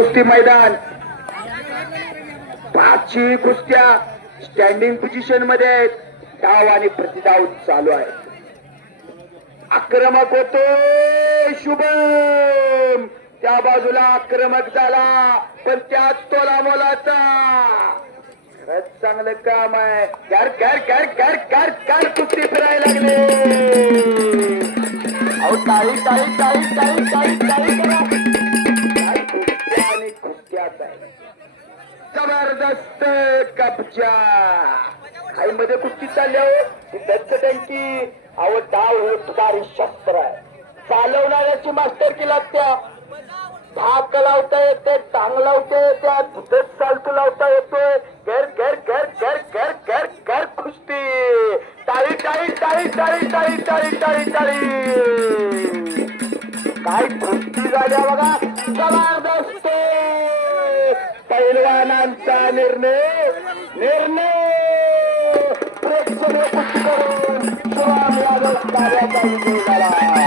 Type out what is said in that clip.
कुस्ती मैदान. पाचशे कुस्त्या स्टँडिंग पोझिशनमध्ये आहेत. डाव आणि प्रतिडाव चालू आहे. आक्रमक होतो शुभम. त्या बाजूला आक्रमक झाला पण त्यात तोला मोलाचा. खरंच चांगलं काम आहे. घर घर घर घर घर घर कुस्ती फिरायला लागले. अहो टाळी टाळी टाळी टाळी टाळी जबरदस्त कपच्या काही मध्ये कुठची चालली हो ही दत्त टँकी डाव हे तुकारी शस्त्र आहे. चालवणाऱ्याची मास्टर की लागत्या धाक लावता येते टांग लावता येते दुधच चालतो लावता येतोय घर घर घर घर घर घर घर कुस्ती. टाळी टाळी टाळी टाळी टाळी टाळी टाळी टाळी. काय कुस्ती झाल्या बघा. जबरदस्त. पैलवानांचा निर्णय निर्णय! प्रेक्षणीय कुस्ती करून यादव कार्याचा विजय झाला.